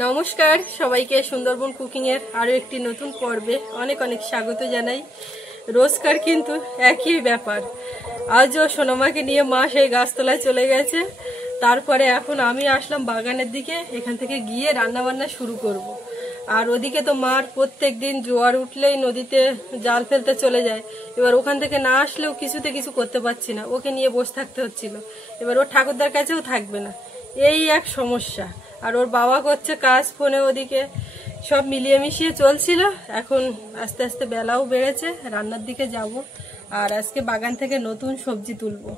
নমস্কার সবাইকে সুন্দরবন কুকিং এর আরো একটি নতুন পর্বে অনেক অনেক স্বাগত জানাই। রোজকার কিন্তু একই ব্যাপার। আজও সোনামাকে নিয়ে মা সেই গাছতলায় চলে গেছে। তারপরে এখন আমি আসলাম বাগানের দিকে, এখান থেকে গিয়ে রান্না বান্না শুরু করব। আর ওদিকে তো মার প্রত্যেক দিন জোয়ার উঠলেই নদীতে জাল ফেলতে চলে যায়। এবার ওখান থেকে না আসলেও কিছুতে কিছু করতে পারছি না, ওকে নিয়ে বসে থাকতে হচ্ছিল। এবার ওর ঠাকুরদার কাছেও থাকবে না, এই এক সমস্যা। আর ওর বাবা করছে কাজ ফোনে, ওদিকে সব মিলিয়ে মিশিয়ে চলছিল। এখন আস্তে আস্তে বেলাও বেড়েছে, রান্নার দিকে যাব। আর আজকে বাগান থেকে নতুন সবজি তুলবো।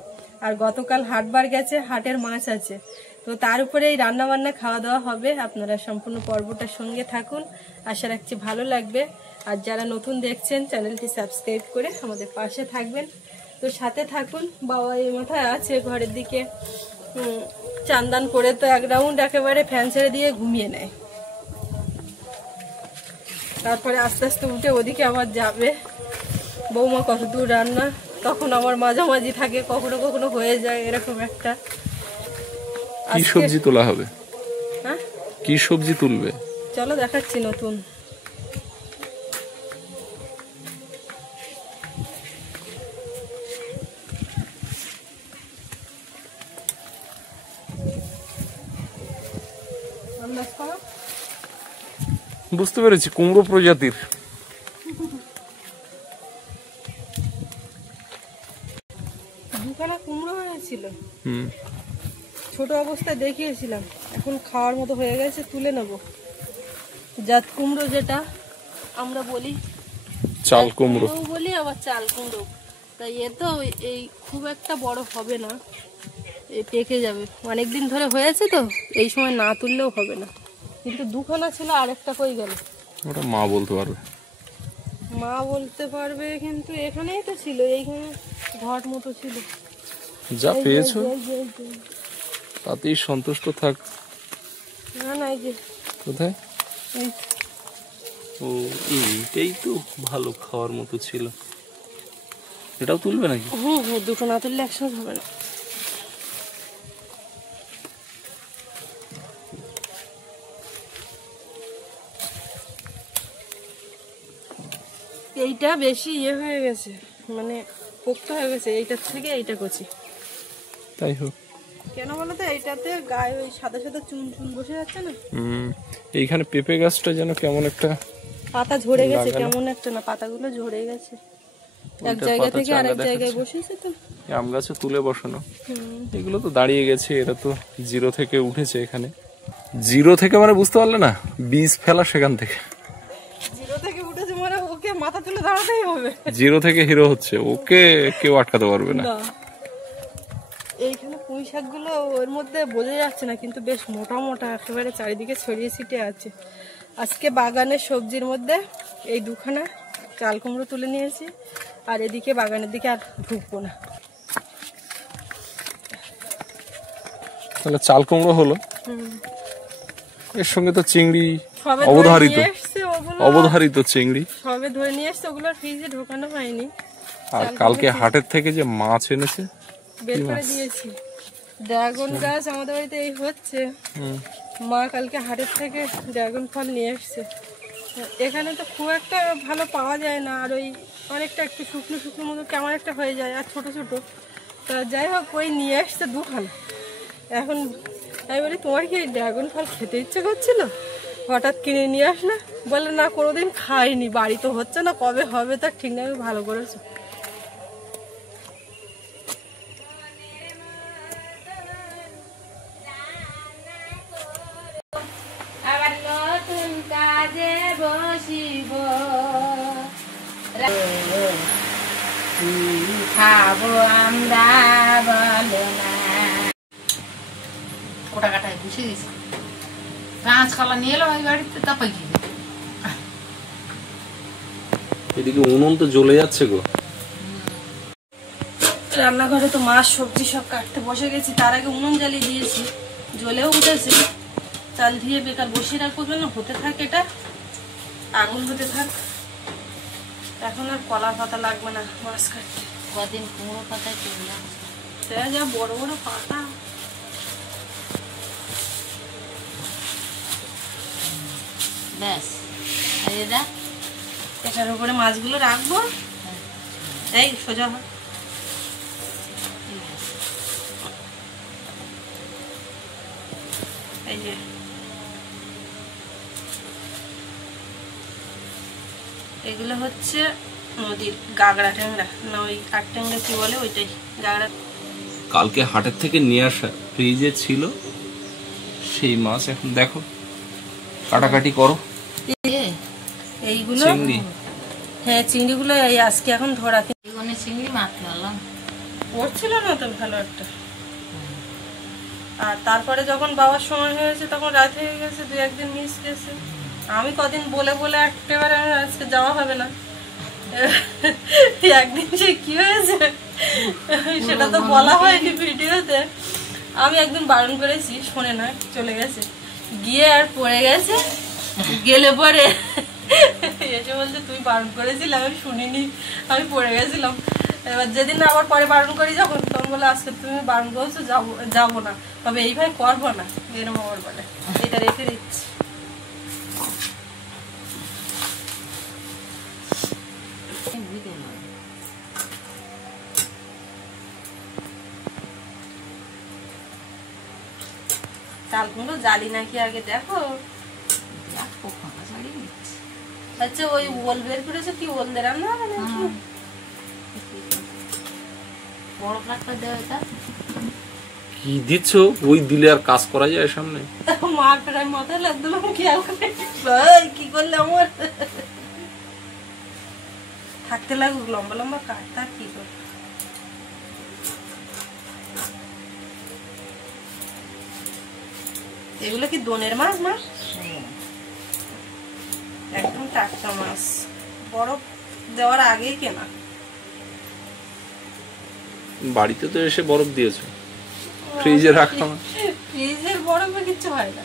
আর গতকাল হাটবার গেছে, হাটের মাছ আছে, তো তার উপরে এই রান্না বান্না খাওয়া দাওয়া হবে। আপনারা সম্পূর্ণ পর্বটার সঙ্গে থাকুন, আশা রাখছি ভালো লাগবে। আর যারা নতুন দেখছেন চ্যানেলটি সাবস্ক্রাইব করে আমাদের পাশে থাকবেন, তো সাথে থাকুন। বাবা এই মাথায় আছে ঘরের দিকে, চান্দান করে তো এক রাউন্ড একেবারে ফ্যান ছেড়ে দিয়ে ঘুমিয়ে নেয়। তারপরে আস্তে আস্তে উঠে ওদিকে আবার যাবে। বৌমা কত দূর রান্না, তখন আমার মাঝামাঝি থাকে, কখনো কখনো হয়ে যায় এরকম একটা। কি সবজি তোলা হবে? হ্যাঁ, কি সবজি তুলবে? চলো দেখাচ্ছি। নতুন বুঝতে পেরেছি, কুমড়ো প্রজাতির। দুখানা কুমড়ো হয়েছিল, ছোট অবস্থায় দেখিয়েছিলাম, এখন খাওয়ার মতো হয়ে গেছে, তুলে নেব। জাত কুমড়ো যেটা আমরা বলি, চাল কুমড়ো বলি, আবার চাল কুমড়ো। তাই এ তো এই খুব একটা বড় হবে না, এই পেকে যাবে। অনেকদিন ধরে হয়েছে তো, এই সময় না তুললেও হবে না। কিন্তু দুখানা ছিল, আরেকটা কই গেল? ওটা মা বলতে পারবে। মা বলতে পারবে, কিন্তু এখানেই তো ছিল, এইখানে ঘট মতো ছিল। যা পেয়েছো তাতেই সন্তুষ্ট থাক। না না, এই যে কোথায়? ও, এইটাই তো ভালো, খাওয়ার মতো ছিল। এটাও তুলবে নাকি? দুটো না তুললে একসঙ্গে হবে না। এইটা বেশি হয়ে গেছে, মানে পোক্ত হয়ে গেছে, এইটার থেকে এইটা কচি। তাই হোক। কেন বলো তো, এইটাতে গায়ে ওই সাদা সাদা চুন চুন বসে যাচ্ছে না। এইখানে পেঁপে গাছটা যেন কেমন একটা পাতা ঝরে গেছে, কেমন একটা না, পাতাগুলো ঝরে গেছে, এক জায়গা থেকে আরেক জায়গায় বসেছে তো। আম গাছে তুলে বসানো, এগুলো তো দাঁড়িয়ে গেছে, এরা তো জিরো থেকে উঠেছে। এখানে জিরো থেকে মানে বুঝতে পারলে না, বীজ ফেলা সেখান থেকে। জিরো থেকে উঠেছে মানে ওকে মাথা তুলে দাঁড়াতেই হবে। জিরো থেকে হিরো হচ্ছে, ওকে কেউ আটকাতে পারবে না। এইখানে পুঁই শাক গুলো ওর মধ্যে বোঝা যাচ্ছে না, কিন্তু বেশ মোটা মোটা একেবারে চারিদিকে ছড়িয়ে ছিটিয়ে আছে। আজকে বাগানের সবজির মধ্যে এই দুখানা চাল কুমড়ো তুলে নিয়েছি, আর এদিকে বাগানের দিকে আর ঢুকবো না। তাহলে চাল কুমড়ো হলো, এর সঙ্গে তো চিংড়ি অবধারিত চিংড়ি সবে ধরে নিয়ে এসছে, ওগুলো ফ্রিজে ঢোকানো হয়নি। আর কালকে হাটের থেকে যে মাছ এনেছে বের করে দিয়েছি। ড্রাগন গাছ আমাদের বাড়িতে এই হচ্ছে, মা কালকে হাটের থেকে ড্রাগন ফল নিয়ে এসছে। এখানে তো খুব একটা ভালো পাওয়া যায় না, আর ওই অনেকটা একটু শুকনো শুকনো মতো কেমন একটা হয়ে যায়, আর ছোট ছোট। তা যাই হোক, ওই নিয়ে এসছে দুখানা। এখন আমি বলি, তোমার কি ড্রাগন ফল খেতে ইচ্ছে করছিল, হঠাৎ কিনে নিয়ে আসলে? বলে না, কোনোদিন খাইনি, বাড়ি তো হচ্ছে না, কবে হবে তার ঠিক না। ভালো করেছো। খাবো আমরা বলো না। ওটা কাটায় বসে গেছি, কাঁচকলা নিয়ে এলো ওই বাড়িতে, তারপর কি এদিকে উনুন তো জ্বলে যাচ্ছে গো। রান্নাঘরে তো মাছ সবজি সব কাটতে বসে গেছি, তার আগে উনুন জ্বালিয়ে দিয়েছি, জ্বলেও উঠেছে। চাল দিয়ে বেকার বসিয়ে রাখবো কেন, হতে থাক, এটা আগুন হতে থাক। এখন আর কলা পাতা লাগবে না মাছ কাটতে। কদিন কুমড়ো পাতায় তুললাম, যা বড় বড় পাতা। ব্যাস আর এটা এটার উপরে মাছগুলো রাখবো। এই সোজা হয় এই যে এগুলো হচ্ছে নদীর গাগড়া ট্যাংরা না ওই কাঠ ট্যাংরা কি বলে ওইটাই গাগড়া। কালকে হাটের থেকে নিয়ে আসা ফ্রিজে ছিল সেই মাছ, এখন দেখো কাটাকাটি করো। এইগুলো চিংড়ি, হ্যাঁ চিংড়িগুলো এই আজকে এখন ধরা এখানে চিংড়ি মারতে পারলাম পড়ছিল না তো ভালো একটা। আর তারপরে যখন বাবার সময় হয়েছে তখন রাত হয়ে গেছে, 2-1 দিন মিস গেছে। আমি কদিন বলে বলে একেবারে আজকে যাওয়া হবে না। একদিন সে কি হয়েছে সেটা তো বলা হয়নি ভিডিওতে। আমি একদিন বারণ করেছি, শোনে না, চলে গেছে, গিয়ে আর পড়ে গেছে। গেলে পরে এসে বলছে তুই বারণ করেছিলি, আমি শুনিনি, আমি পড়ে গেছিলাম। এবার যেদিন আবার পরে বারণ করি যখন, তখন বলে আজকে তুমি বারণ করছো, যাবো না, তবে এইভাবে করবো না, এরকম আবার বলে। এটা রেখে দিচ্ছি। চাল কুমড়ো জালি নাকি আগে দেখো। আচ্ছা ওই ওল বের করেছে, কি ওল দিয়ে রান্না হবে নাকি? বড় প্লাটটা দেওয়া এটা কি দিচ্ছ? ওই দিলে আর কাজ করা যায় সামনে? মা প্রায় মাথায় লাগলো, খেয়াল করে ভাই কি করলে আমার থাকতে লাগুক লম্বা লম্বা কাটতা কি করে। এগুলো কি দোনের মাছ? মাছ একদম টাটকা মাছ, বরফ দেওয়ার আগেই কেনা। বাড়িতে তো এসে বরফ দিয়েছো, ফ্রিজে রাখা না? ফ্রিজের বরফে কিচ্ছু হয় না।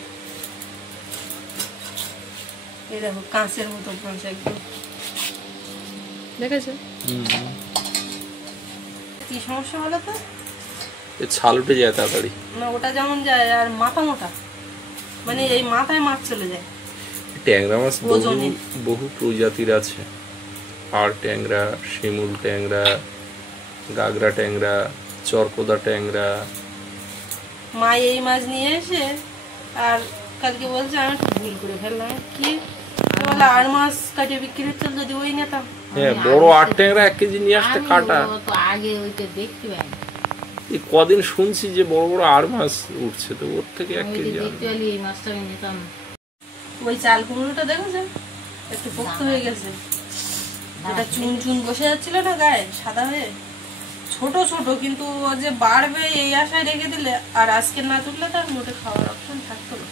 এই দেখো কাঁচের মতো মাছ একদম, দেখেছো কি সমস্যা হলো তো? ছাল উঠে যায় তাড়াতাড়ি না ওটা যেমন যায়, আর মাথা মোটা, মানে এই মাথায় মাছ চলে যায়। ট্যাংরা মাছ বহু প্রজাতির আছে, আর ট্যাংরা, শিমুল ট্যাংরা, গাগরা ট্যাংরা, চরকোদা ট্যাংরা। মা এই মাছ নিয়ে এসে আর কালকে বলছে আমি ভুল করে ফেললাম, কি বলে আর মাছ কাটিয়ে বিক্রি হচ্ছে, যদি ওই নিতাম। হ্যাঁ বড় 8 ট্যাংরা 1 কেজি নিয়ে আসতে কাটা। আগে ওইটা দেখতে পাই, এই কদিন শুনছি যে বড় বড় আর মাছ উঠছে, তো ওর থেকে 1 কেজি দেখতে পাইলে এই মাছটা আমি নিতাম। ওই চাল কুমড়োটা দেখেছেন একটু পোক্ত হয়ে গেছে, এটা চুন চুন বসে যাচ্ছিল না গায়ে সাদা হয়ে, ছোট ছোট, কিন্তু ও যে বাড়বে এই আশায় রেখে দিলে আর আজকে না তুললে তার মোটে খাওয়ার অপশন থাকতো না।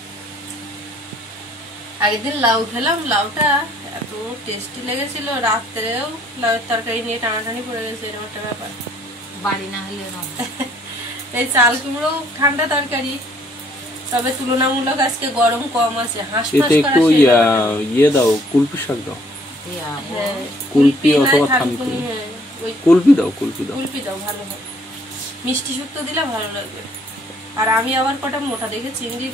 আগের দিন লাউ খেলাম, লাউটা এত টেস্টি লেগেছিল, রাত্রেও লাউয়ের তরকারি নিয়ে টানাটানি পড়ে গেছে, এরকম একটা ব্যাপার। বাড়ি না হলে এই চাল কুমড়ো ঠান্ডা তরকারি, তবে তুলনামূলক আজকে গরম কম আছে। এতে একটু ইয়ে দাও, কুলপি শাক দাও, কুলপি অথবা থানকুনি, কুলপি দাও, কুলপি দাও, কুলপি দাও, ভালো হয়, মিষ্টি শুক্তো দিলে ভালো লাগবে। আর আমি আবার কটা মোটা দেখে চিংড়ি,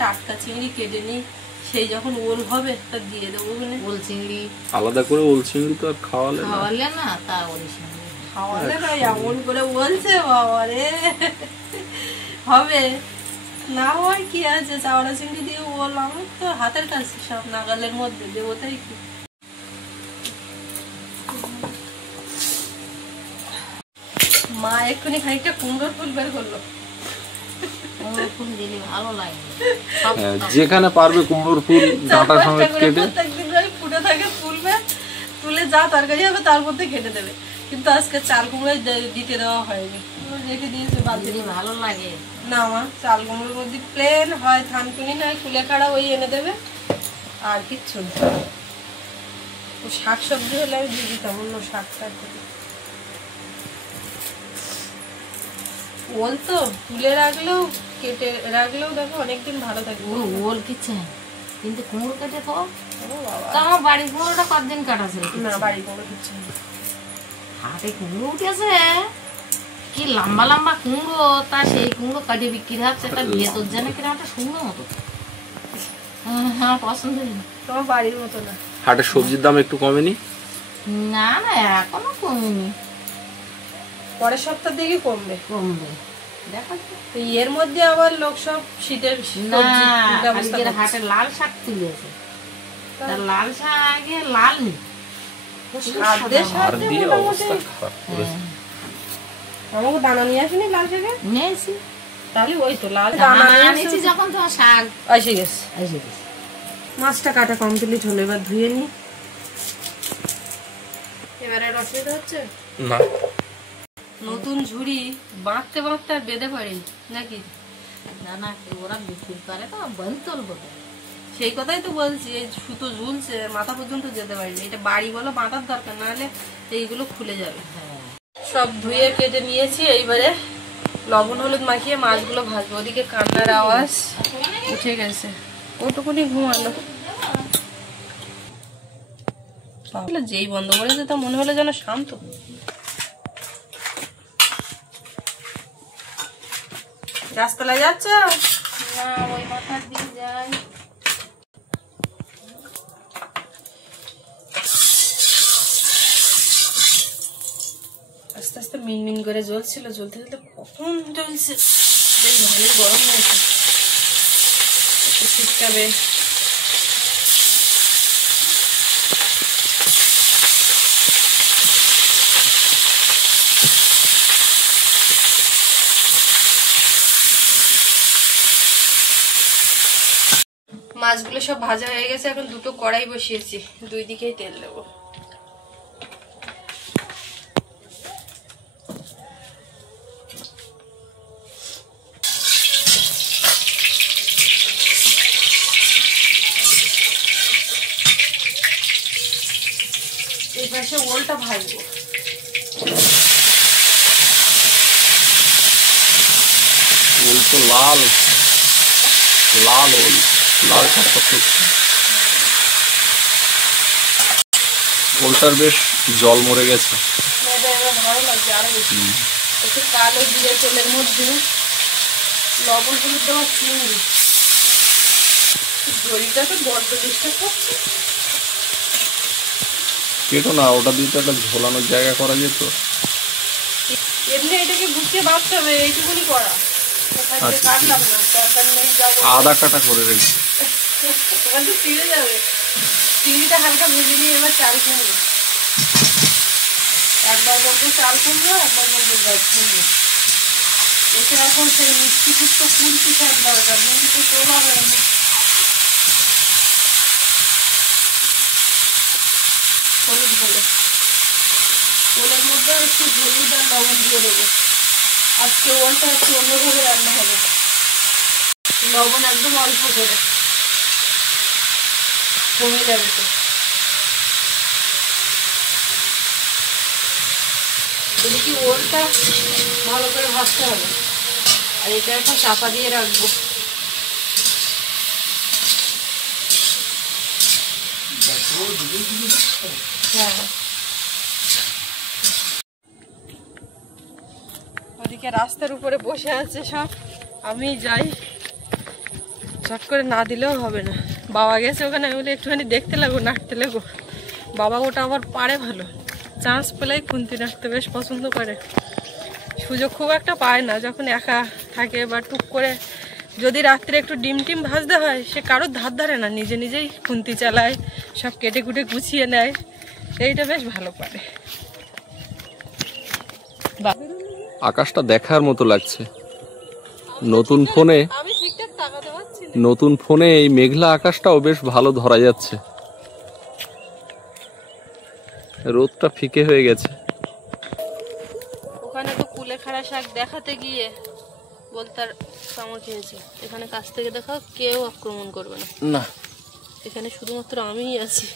টাটকা চিংড়ি কেটে নিই, সেই যখন ওল হবে তা দিয়ে দেবো। ওল চিংড়ি আলাদা করে, ওল চিংড়ি তো আর খাওয়ালে না, তা ওলের সঙ্গে খাওয়ালে না, এমন করে বলছে বাবা রে, হবে না হয় কি আছে, চাওড়া চিংড়ি দিয়ে ওল আমার তো হাতের কাছে, সব নাগালের মধ্যে দেবো, তাই কি। মা এক্ষুনি খানিকটা কুমড়োর ফুল বের করলো, ফুল দিলে ভালো লাগে, যেখানে পারবে কুমড়োর ফুল ডাঁটা সমেত কেটে প্রত্যেকদিন ফুটে থাকে, তুলবে, তুলে যা তরকারি হবে তার মধ্যে কেটে দেবে। কিন্তু আজকে চাল কুমড়ো দিতে দেওয়া হয়নি, রেখে দিয়েছে, ভালো লাগে না। আমার চাল কুমড়োর মধ্যে প্লেন হয় থানকুনি নয় কুলেখাড়া, ওই এনে দেবে, আর কিচ্ছু না। শাক সবজি হলে আমি দিয়ে দিতাম, অন্য শাক টাক। ওল তো তুলে রাখলেও কেটে রাখলেও দেখো অনেকদিন ভালো থাকে। ওল কিচ্ছে কিন্তু কুমড়ো কেটে তো আমার বাড়ির কুমড়োটা কতদিন কাটা ছিল না, বাড়ি কুমড়ো কিচ্ছে হাতে কুমড়ো উঠেছে, কি লম্বা লম্বা কুমড়ো, তা সেই কুমড়ো কাটিয়ে বিক্রি হচ্ছে, একটা বিয়ে তোর জন্য কিনা একটা সুন্দর মতো, আমার পছন্দ হয়নি। তোমার বাড়ির মতো না। হাটের সবজির দাম একটু কমেনি? না না এখনো কমেনি, পরের সপ্তাহ থেকে কমবে। কমবে দেখা যাক। তো এর মধ্যে আবার লোক সব শীতের না সবজির ব্যবস্থা আজকের করছে। হাটে লাল শাক তুলেছে, তা লাল শাকে লাল নেই, সাধ্যের আর সাথে দিয়ে মোটামুটি অবস্থা খারাপ করেছে। আমাকে দানা নিয়ে আসেনি লাল শাকে? নিয়েছি তাহলে ওই তো লাল দানা দানা আনেছি যখন তোমার শাক এসে গেছে। এসে গেছে। মাছটা কাটা কমপ্লিট হলো, এবার ধুয়ে নি। এবারে আর অসুবিধা হচ্ছে না, নতুন ঝুড়ি বাঁধতে বাঁধতে আর বেঁধে পারিনি নাকি? না না ওরা বিক্রি করে তো বন্ধ তুলবো তো। সেই কথাই তো বলছি, এই সুতো ঝুলছে মাথা পর্যন্ত যেতে পারিনি। এটা বাড়ি বলো বাঁধার দরকার, নাহলে এইগুলো খুলে যাবে। সব ধুয়ে কেটে নিয়েছি, এইবারে লবণ হলুদ মাখিয়ে মাছগুলো ভাজবো। ওদিকে কান্নার আওয়াজ উঠে গেছে, ওটুকুনি ঘুমালো। যেই বন্ধ করেছে তা মনে হলো যেন শান্ত। গাছতলায় যাচ্ছ? না ওই মাথা দিয়ে যাই। আস্তে আস্তে মিনমিন করে জ্বলছিল, জ্বলতে জ্বলতে কখন জ্বলছে। বেশ ভালোই গরম হয়েছে, একটু শীতকালে। মাছগুলো সব ভাজা হয়ে গেছে, এখন দুটো কড়াই বসিয়েছি, দুই দিকেই তেল দেবো। এই পাশে ওলটা ভাজবো। ওল তো লাল লাল, ওল লাল টকটকে। ওলটার বেশ জল মরে গেছে। এটা এবার ভালো লাগছে আরো বেশি। একটু কালো জিরে তেলের মধ্যে লবণ হলুদ দেওয়া চিংড়ি। দড়িটা তো বড্ড ডিস্টার্ব করছে। কেটো না, ওটা দিয়ে তো একটা ঝোলানোর জায়গা করা যেত। এমনি এটাকে গুছিয়ে বাঁধতে হবে, এইটুকুনি করা। কাটলাম না, দরকার নেই যাবো। আদা কাটা করে রেখে ওখান তো ছিঁড়ে যাবে। চিংড়িটা হালকা ভেজে নিয়ে এবার চাল কুমড়ো। একবার বলবো চাল কুমড়ো, একবার বলবো গাছ কুমড়ো। এতে এখন সেই মিষ্টি কুট্টো ফুল পিঠার দরকার, কিন্তু তো তোলা হয়নি। হলুদ হলে ওলের মধ্যে একটু হলুদ আর লবণ দিয়ে দেবো। আজকে ওলটা একটু অন্যভাবে রান্না হবে, লবণ একদম অল্প করে, কমে যাবে তো। এদিকে ওলটা ভালো করে ভাজতে হবে, আর এটা এখন চাপা দিয়ে রাখবো। হ্যাঁ, ওদিকে রাস্তার উপরে বসে আছে সব, আমি যাই। চট করে না দিলেও হবে না। বাবা গেছে ওখানে, আমি বলি একটুখানি দেখতে লাগো, নাড়তে লাগো। বাবা ওটা আবার পারে ভালো, চান্স পেলেই খুন্তি নাড়তে বেশ পছন্দ করে। সুযোগ খুব একটা পায় না যখন একা থাকে, বা টুক করে যদি রাত্রে একটু ডিম টিম ভাজতে হয়, সে কারোর ধার ধারে না, নিজে নিজেই খুন্তি চালায়, সব কেটে কুটে গুছিয়ে নেয়। এইটা বেশ ভালো পারে। আকাশটা দেখার মতো লাগছে। নতুন ফোনে আমি ঠিকঠাক তাকাতে পারছি না। নতুন ফোনে এই মেঘলা আকাশটাও বেশ ভালো ধরা যাচ্ছে। রোদটা ফিকে হয়ে গেছে। ওখানে তো কুলেখাড়া শাক দেখাতে গিয়ে বলতার কামড় খেয়েছে। এখানে কাছ থেকে দেখাও, কেউ আক্রমণ করবে না। না, এখানে শুধুমাত্র আমিই আছি।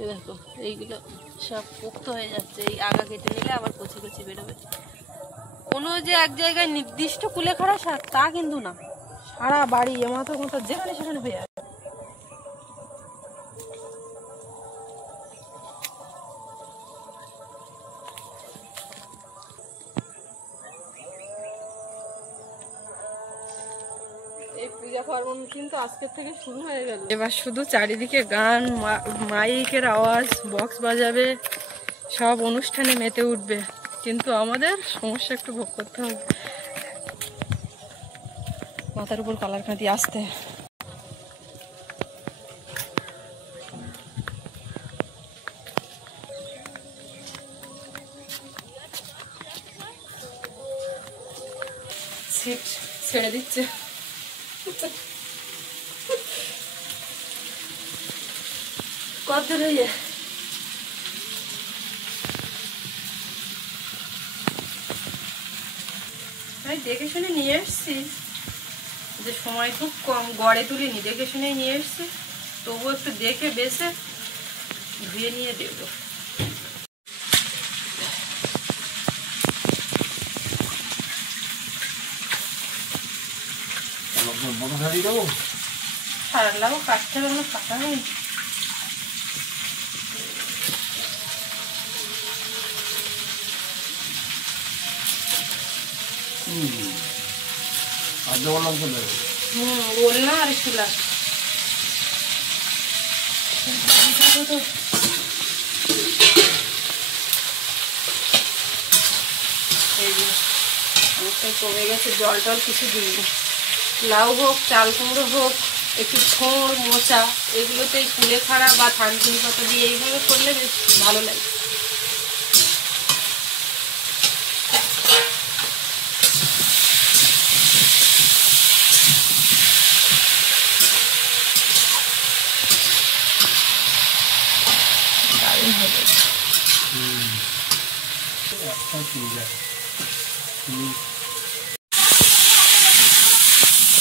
এই দেখো এইগুলো সব পোক্ত হয়ে যাচ্ছে, এই আগা কেটে নিলে আবার কচি কচি বেরোবে। কোনো যে এক জায়গায় নির্দিষ্ট কুলেখাড়া শাক তা কিন্তু না, সারা বাড়ি এমাথা কোথা যেখানে সেখানে হয়ে যাবে। এই পূজা পার্বণ কিন্তু আজকের থেকে শুরু হয়ে গেল। এবার শুধু চারিদিকে গান, মাইকের আওয়াজ, বক্স বাজাবে, সব অনুষ্ঠানে মেতে উঠবে, কিন্তু আমাদের সমস্যা একটু ভোগ করতে হবে। মাথার উপর কালার কাঁদি আসতে সিট ছেড়ে দিচ্ছে। কত দূর হয়ে আমি দেখে শুনে নিয়ে এসছি, যে সময় খুব কম, গড়ে তুলিনি, দেখে শুনে নিয়ে এসছি, তবুও একটু দেখে বেছে ধুয়ে নিয়ে দেবো। সারালাও কাটতে হবে, কাটা নেই। বললাম আর একটু লাগবে। কমে গেছে, জল টল কিছু দিইনি। লাউ হোক, চাল কুমড়ো হোক, একটু ছোঁড় মোচা, এগুলোতে কুলে খাড়া বা থানকুনি পাতা দিয়ে এইভাবে করলে বেশ ভালো লাগে।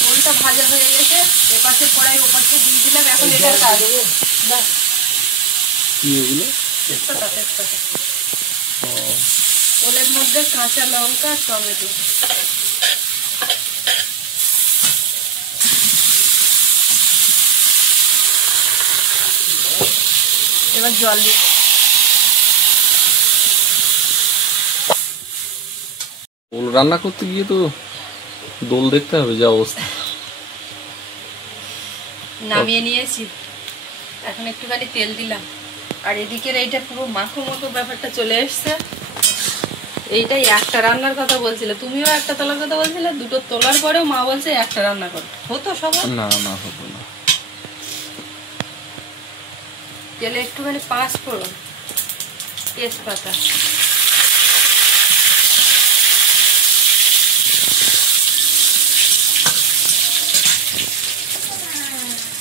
ওলটা ভাজা হয়ে গেছে, এপাশে কড়াই ওপাশে দিয়ে দিলাম। এখন এটার কাজ ওলের মধ্যে কাঁচা লঙ্কা, টমেটো, এবার জল দিয়ে ওল রান্না করতে গিয়ে তো দোল দেখতে হবে যা অবস্থা। নামিয়ে নিয়েছি, এখন একটুখানি তেল দিলাম। আর এদিকের এইটা পুরো মাখো মতো ব্যাপারটা চলে এসছে। এইটাই একটা রান্নার কথা বলছিল, তুমিও একটা তোলার কথা বলছিলে, দুটো তোলার পরেও মা বলছে একটা রান্না করো। হতো সবার? না না, হতো না। তেলে একটুখানি পাঁচ ফোড়ন, তেজপাতা,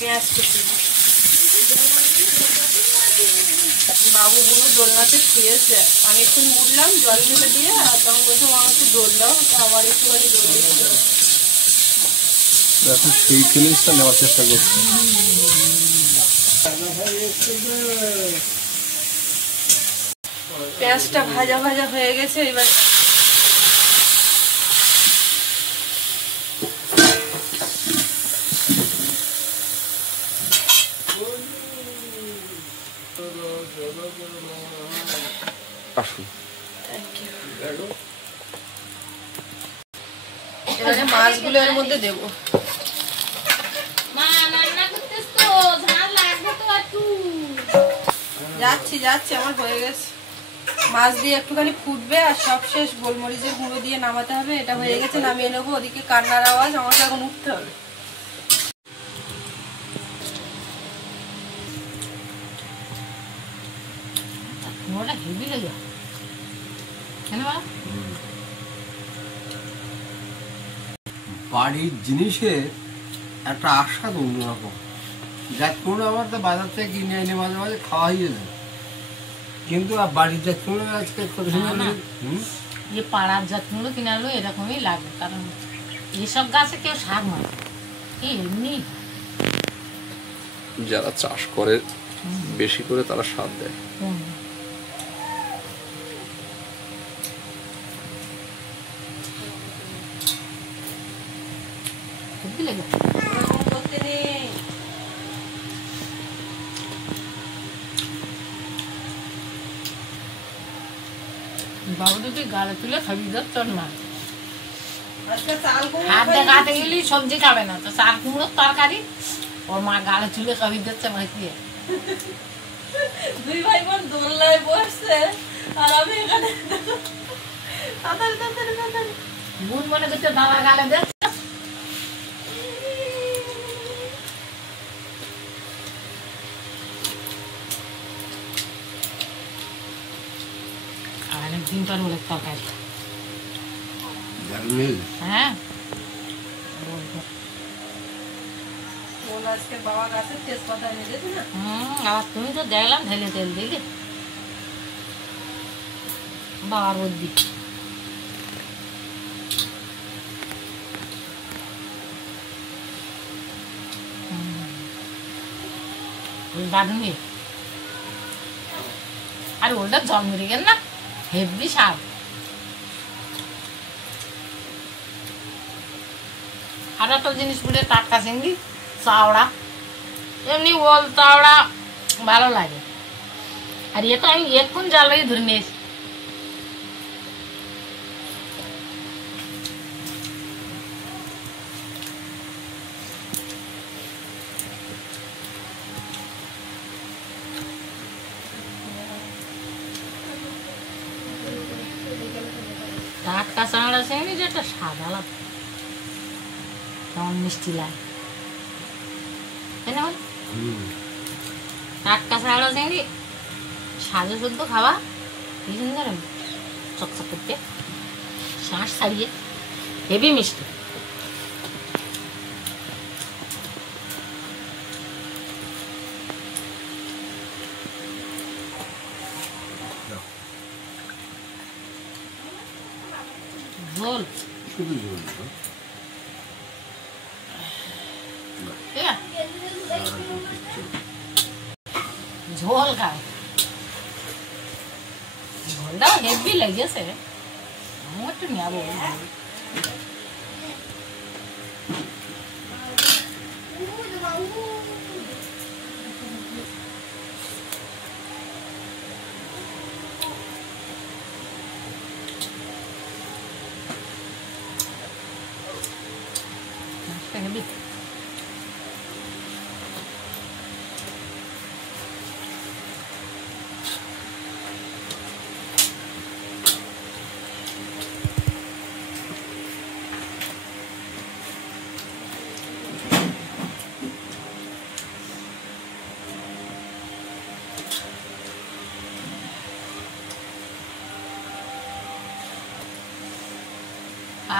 পেঁয়াজ কুচি। বাবু বুনু দোলনাতে শুয়েছে, আমি একটু মুড়লাম জল ঢেলে দিয়ে, আর তখন বলছো মা একটু দোল দাও, তো আবার একটুখানি দোল দিচ্ছিল। এখন সেই ফিলিংসটা নেওয়ার চেষ্টা করছি। পেঁয়াজটা ভাজা ভাজা হয়ে গেছে, এবার আসুন। এবারে মাছগুলো এর মধ্যে দেবো। যাচ্ছি যাচ্ছি, আমার হয়ে গেছে। মাছ দিয়ে একটুখানি ফুটবে, আর সবশেষ গোলমরিচের গুঁড়ো দিয়ে নামাতে হবে। এটা হয়ে গেছে, নামিয়ে নেবো। ওদিকে কান্নার আওয়াজ, আমাকে এখন উঠতে হবে। বাড়ির জিনিসের একটা আস্বাদ অন্যরকম। জাতকুমড়ো আমার তো বাজার থেকে কিনে এনে মাঝে মাঝে খাওয়া হয়ে যায়, কিন্তু আর বাড়ির জাতকুমড়ো আজকে কত সুন্দর। যে পাড়ার জাতগুলো কিনে আনলো এরকমই লাগে, কারণ এসব গাছে কেউ শাক হয় এমনি। যারা চাষ করে বেশি করে তারা স্বাদ দেয়। বাবু তুই গালে তুলে খাবি, তোর না আজকে চাল কুমড়ো হাত দেখাতে গেলি সবজি খাবে না, তো চাল কুমড়োর তরকারি ওর মা গালে চুলে খাবি দিচ্ছে মাখিয়ে। দুই ভাই বোন দোলনায় বসছে আর আমি এখানে তাড়াতাড়ি তাড়াতাড়ি তাড়াতাড়ি। বোন মনে করছে দাদা গালে দিচ্ছে। আর অনেকদিন পর বলে তরকারি। হ্যাঁ বোন আজকে বাবা গাছের তেজপাতা এনে দিয়েছে না। আবার তুমি তো দেখলাম ঢেলে তেল দিলে বাবার বুদ্ধি। দারুণ। আর ওটা জল মেরে গেল না, হেভি স্বাদ। আর একটা জিনিস বলে টাটকা চিংড়ি চাওড়া, এমনি ওল চাওড়া ভালো লাগে। আর এ তো আমি এক্ষুন জাল লাগিয়ে ধরে নিয়েছি। টাটকা চাওড়া চিংড়ি যেটা স্বাদ আলাদা, কেমন মিষ্টি লাগে, তাই না? টাটকা চাওড়া চিংড়ি সাজে শুদ্ধ খাওয়া কি সুন্দর চকচক করতে, শ্বাস ছাড়িয়ে, হেভি মিষ্টি। ঝোল শুধু ঝোল ঠিক আছে, ঝোল খাও। ঝোলটাও হেভি লেগেছে, আমি একটু নেবো। হেভি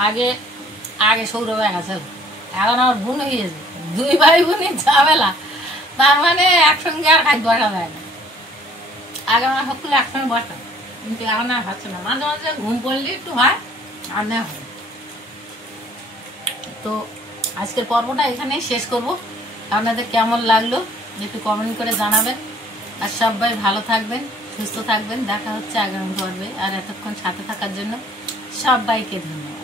আগে আগে সৌরভ আছে, এখন আমার বোন হয়ে গেছে, দুই ভাই বোনের ঝামেলা, তার মানে একসঙ্গে আর খাই বসা যায় না। আগে আমার সকলে একসঙ্গে বসা, কিন্তু এখন আর হচ্ছে না, মাঝে মাঝে ঘুম পড়লে একটু হয়, আর না হয়। তো আজকের পর্বটা এখানেই শেষ করব। আপনাদের কেমন লাগলো একটু কমেন্ট করে জানাবেন, আর সবাই ভালো থাকবেন, সুস্থ থাকবেন। দেখা হচ্ছে আগামী পর্বে। আর এতক্ষণ সাথে থাকার জন্য সবাইকে ধন্যবাদ।